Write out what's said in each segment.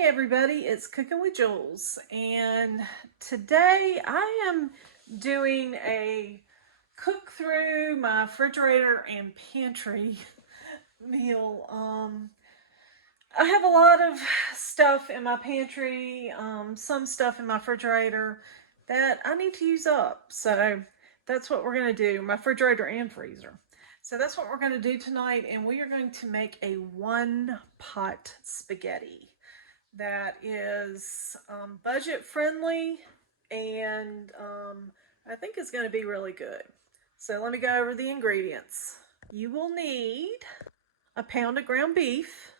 Hey everybody, it's Cooking with Jules, and today I am doing a cook through my refrigerator and pantry meal. I have a lot of stuff in my pantry, some stuff in my refrigerator that I need to use up. So that's what we're going to do, my refrigerator and freezer. So that's what we're going to do tonight, and we are going to make a one-pot spaghetti that is budget friendly and I think it's going to be really good. So let me go over the ingredients. You will need a pound of ground beef,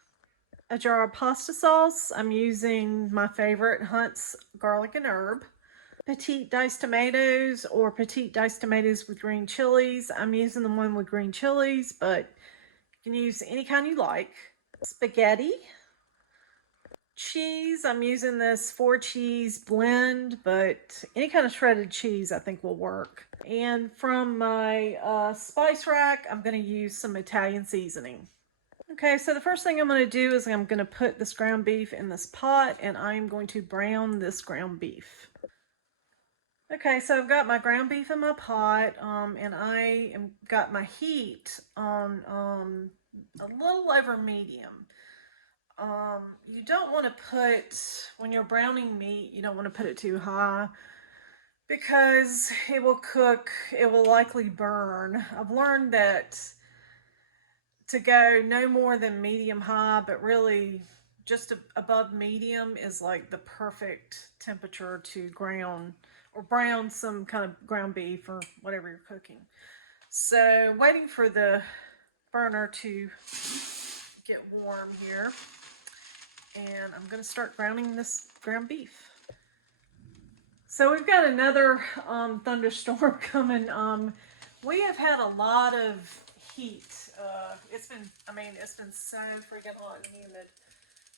a jar of pasta sauce. I'm using my favorite Hunt's garlic and herb, petite diced tomatoes or petite diced tomatoes with green chilies. I'm using the one with green chilies, but you can use any kind you like. Spaghetti, cheese. I'm using this 4-cheese blend, but any kind of shredded cheese I think will work. And from my spice rack, I'm going to use some Italian seasoning. Okay, so the first thing I'm going to do is I'm going to put this ground beef in this pot, and I'm going to brown this ground beef. Okay, so I've got my ground beef in my pot, and I got my heat on a little over medium. You don't want to when you're browning meat, you don't want to put it too high because it will cook, it will likely burn. I've learned that to go no more than medium high, but really just above medium is like the perfect temperature to brown some kind of ground beef or whatever you're cooking. So waiting for the burner to get warm here. And I'm going to start browning this ground beef. So we've got another thunderstorm coming. We have had a lot of heat. It's been so freaking hot and humid,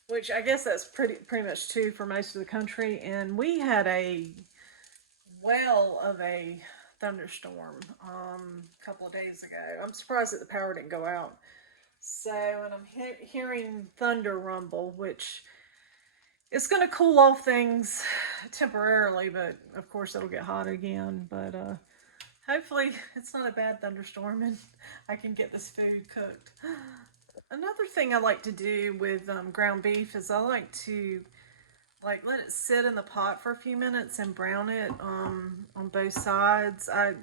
which I guess that's pretty much true for most of the country. And we had a of a thunderstorm a couple of days ago. I'm surprised that the power didn't go out. So, and I'm hearing thunder rumble, which is going to cool off things temporarily, but of course it'll get hot again. But hopefully it's not a bad thunderstorm and I can get this food cooked. Another thing I like to do with ground beef is I like to let it sit in the pot for a few minutes and brown it on both sides. I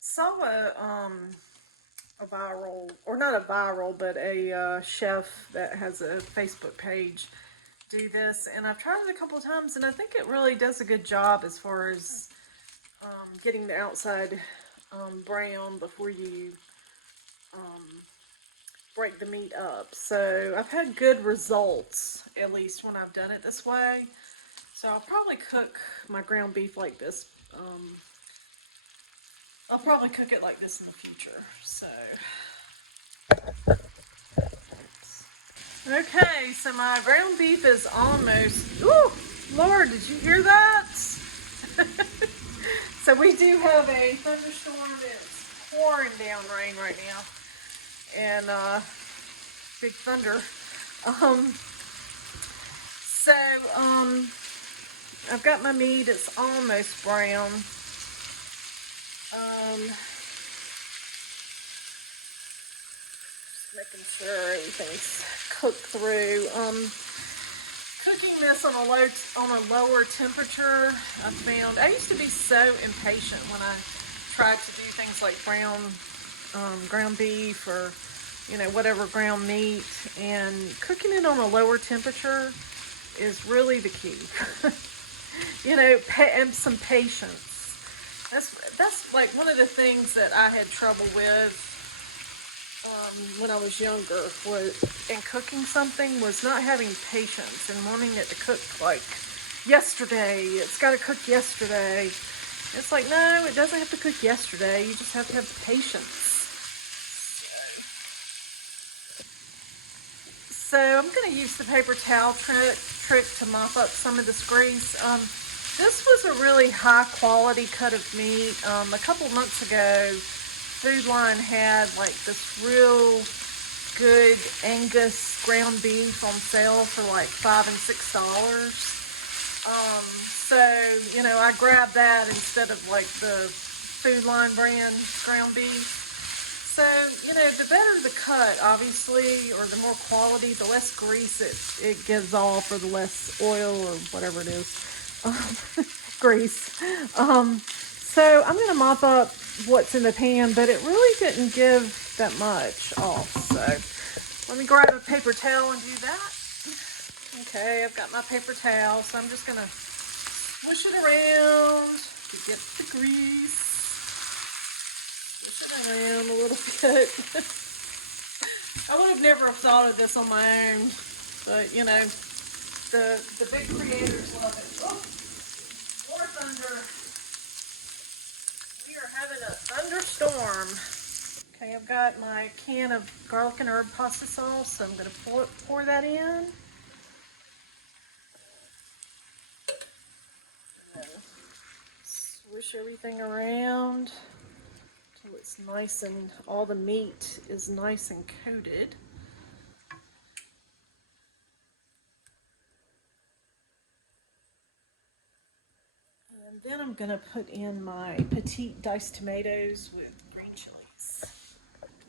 saw a viral, or not a viral, but a chef that has a Facebook page do this, and I've tried it a couple of times, and I think it really does a good job as far as getting the outside brown before you break the meat up. So I've had good results, at least when I've done it this way. So I'll probably cook my ground beef like this. I'll probably cook it like this in the future. So, okay, so my ground beef is almost, ooh, Lord, did you hear that? So we do have a thunderstorm. It's pouring down rain right now. And big thunder. I've got my meat. It's almost brown. Just making sure everything's cooked through. Cooking this on a lower temperature, I found I used to be so impatient when I tried to do things like brown ground beef or whatever ground meat, and cooking it on a lower temperature is really the key. And some patience. That's like one of the things that I had trouble with when I was younger in cooking something, was not having patience and wanting it to cook like yesterday. It's got to cook yesterday. It's like, no, it doesn't have to cook yesterday. You just have to have patience. So I'm going to use the paper towel trick to mop up some of this grease. This was a really high quality cut of meat. A couple months ago, Food Line had like this real good Angus ground beef on sale for like $5 and $6. So, you know, I grabbed that instead of like the Food Line brand ground beef. So, you know, the better the cut, obviously, or the more quality, the less grease it gives off, or the less oil or whatever it is. Grease. So I'm going to mop up what's in the pan, but it really didn't give that much off. So let me grab a paper towel and do that. Okay, I've got my paper towel, so I'm just going to swish it around to get the grease. Swish it around a little bit. I would have never thought of this on my own, but you know, the big creators love it. Oh, more thunder. We are having a thunderstorm. Okay, I've got my can of garlic and herb pasta sauce, so I'm going to pour that in. Swish everything around until it's nice and all the meat is nice and coated. And then I'm going to put in my petite diced tomatoes with green chilies.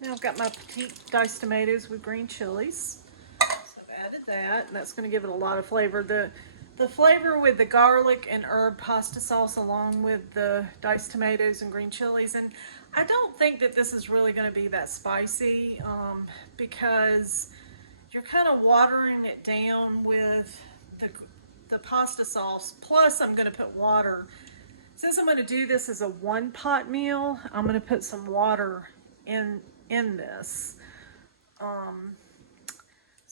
Now I've got my petite diced tomatoes with green chilies. So I've added that, and that's going to give it a lot of flavor. The flavor with the garlic and herb pasta sauce along with the diced tomatoes and green chilies. And I don't think that this is really going to be that spicy because you're kind of watering it down with the pasta sauce. Plus I'm going to put water. Since I'm going to do this as a one pot meal, I'm going to put some water in this.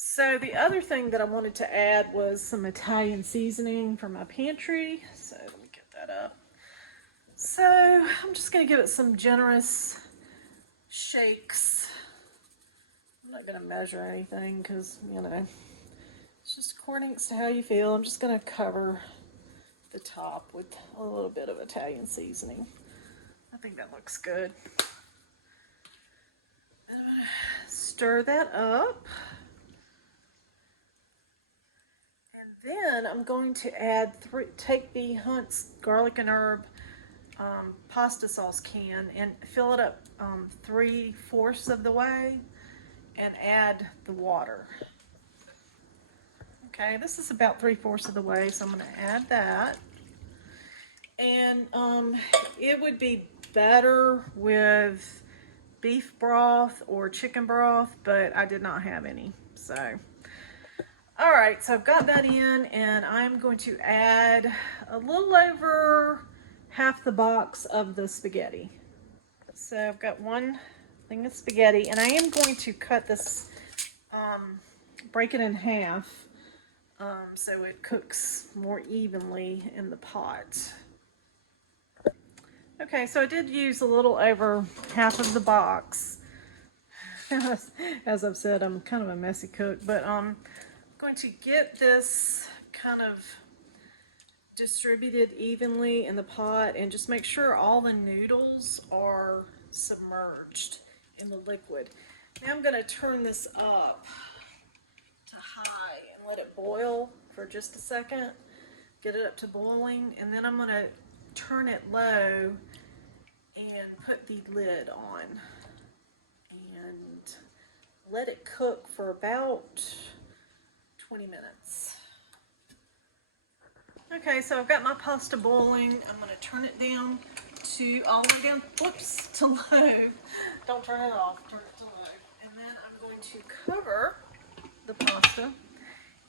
So the other thing that I wanted to add was some Italian seasoning from my pantry. So let me get that up. So I'm just going to give it some generous shakes. I'm not going to measure anything because, you know, it's just according to how you feel. I'm just going to cover the top with a little bit of Italian seasoning. I think that looks good. And I'm going to stir that up. Then I'm going to add take the Hunt's garlic and herb pasta sauce can and fill it up 3/4 of the way and add the water. Okay, this is about 3/4 of the way, so I'm going to add that. And it would be better with beef broth or chicken broth, but I did not have any, so. All right, so I've got that in, and I'm going to add a little over half the box of the spaghetti. So I've got one thing of spaghetti, and I am going to cut this, break it in half, so it cooks more evenly in the pot. Okay, so I did use a little over half of the box. As I've said, I'm kind of a messy cook, but going to get this kind of distributed evenly in the pot and just make sure all the noodles are submerged in the liquid. Now I'm going to turn this up to high and let it boil for just a second, get it up to boiling, and then I'm going to turn it low and put the lid on and let it cook for about 20 minutes. Okay, so I've got my pasta boiling. I'm going to turn it down to all the way down, whoops, to low. Don't turn it off, turn it to low. And then I'm going to cover the pasta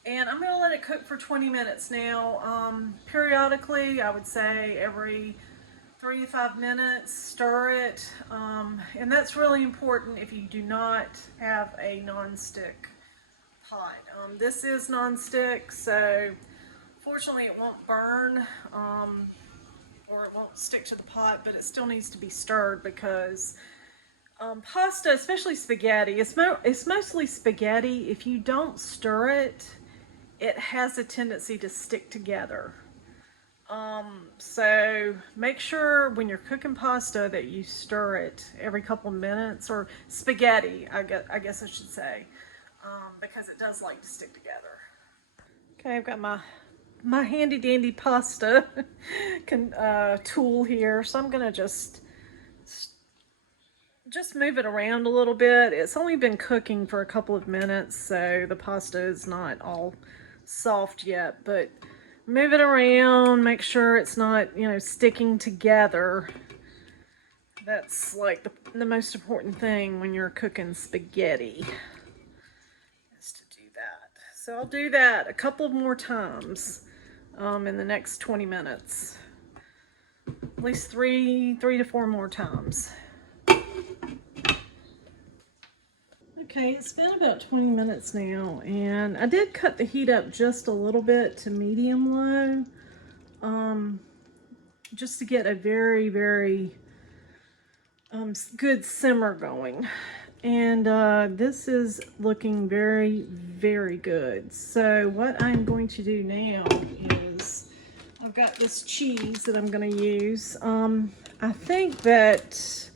and I'm going to let it cook for 20 minutes now. Periodically, I would say every 3 to 5 minutes, stir it. And that's really important if you do not have a non-stick pot. This is non-stick, so fortunately it won't burn or it won't stick to the pot, but it still needs to be stirred because pasta, especially spaghetti, it's mostly spaghetti. If you don't stir it, it has a tendency to stick together. So make sure when you're cooking pasta that you stir it every couple minutes, or spaghetti, I guess I should say, because it does like to stick together. Okay, I've got my handy dandy pasta tool here, so I'm gonna just move it around a little bit. It's only been cooking for a couple of minutes, so the pasta is not all soft yet, but move it around, make sure it's not, sticking together. That's like the most important thing when you're cooking spaghetti, is to do that. So I'll do that a couple of more times in the next 20 minutes. At least three to four more times. Okay, it's been about 20 minutes now, and I did cut the heat up just a little bit to medium low, just to get a very, very good simmer going. And this is looking very, very good. So what I'm going to do now is, I've got this cheese that I'm going to use. I think that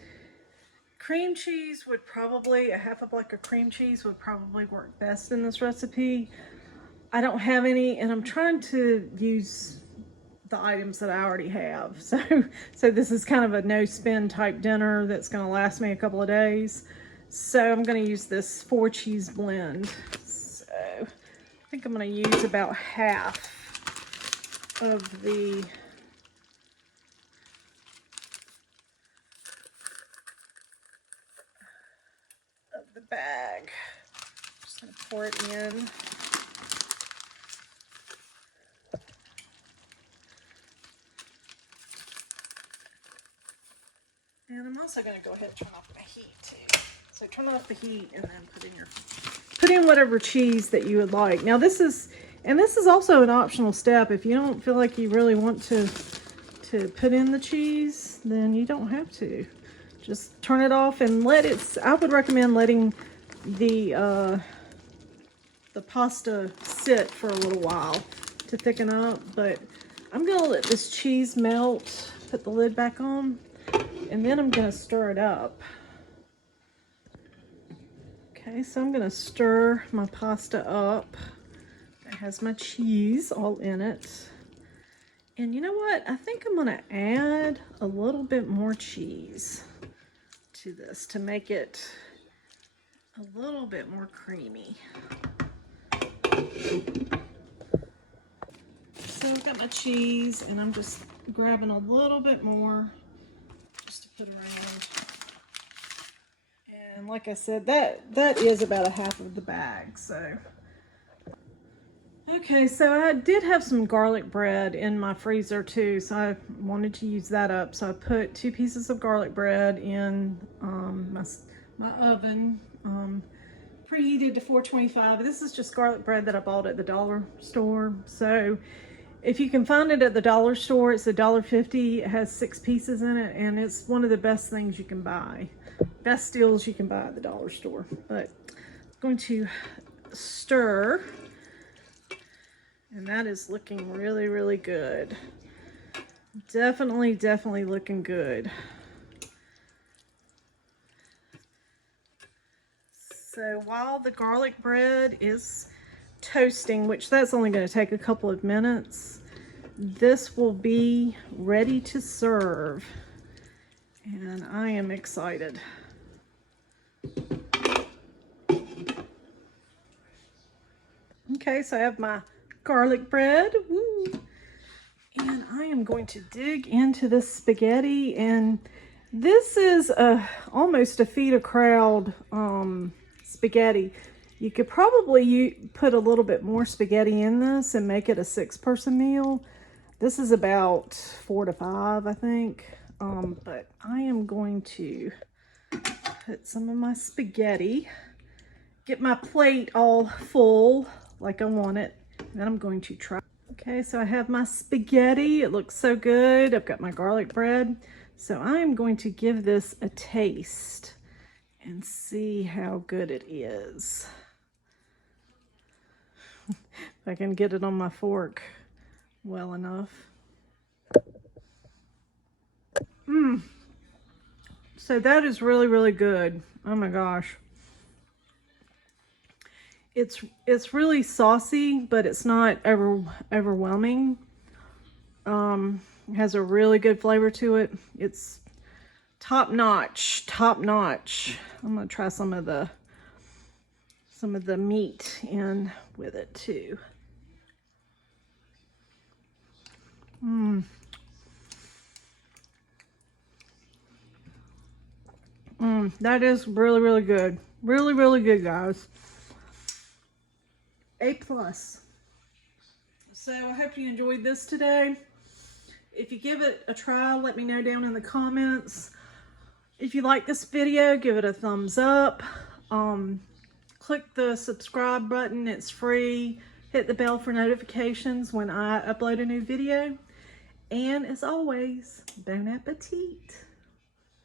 cream cheese would probably, a half a block of cream cheese would probably work best in this recipe. I don't have any, and I'm trying to use the items that I already have. So this is kind of a no-spin type dinner that's going to last me a couple of days. So I'm going to use this 4-cheese blend. So I think I'm going to use about half of the bag. Just going to pour it in. And I'm also going to go ahead and turn off my heat too. So turn off the heat and then put in whatever cheese that you would like. Now this is also an optional step. If you don't feel like you really want to put in the cheese, then you don't have to. Just turn it off and I would recommend letting the pasta sit for a little while to thicken up, but I'm gonna let this cheese melt, put the lid back on, and then I'm gonna stir it up. Okay, so I'm gonna stir my pasta up. It has my cheese all in it. And you know what? I think I'm gonna add a little bit more cheese to this to make it a little bit more creamy. So I've got my cheese, and I'm just grabbing a little bit more just to put around. And like I said, that is about a half of the bag. So okay, so I did have some garlic bread in my freezer too, so I wanted to use that up. So I put 2 pieces of garlic bread in my oven, preheated to 425. This is just garlic bread that I bought at the dollar store. So if you can find it at the dollar store, it's $1.50. It has 6 pieces in it, and it's one of the best things you can buy. Best deals you can buy at the dollar store. But I'm going to stir, and that is looking really, really good. Definitely looking good. So while the garlic bread is toasting, which that's only going to take a couple of minutes, this will be ready to serve, and I am excited. Okay, so I have my garlic bread. Woo. And I am going to dig into this spaghetti, and this is almost a feed a crowd spaghetti. You could probably put a little bit more spaghetti in this and make it a 6-person meal. This is about 4 to 5, I think. But I am going to put some of my spaghetti, get my plate all full like I want it, and then I'm going to try. Okay, so I have my spaghetti. It looks so good. I've got my garlic bread. So I am going to give this a taste and see how good it is. If I can get it on my fork well enough. So that is really, really good. Oh my gosh. It's really saucy, but it's not overwhelming. It has a really good flavor to it. It's top notch, top notch. I'm gonna try some of the meat in with it too. That is really, really good. Really, really good, guys. A plus. So I hope you enjoyed this today. If you give it a try, let me know down in the comments. If you like this video, give it a thumbs up. Click the subscribe button, it's free. Hit the bell for notifications when I upload a new video. And as always, bon appetit.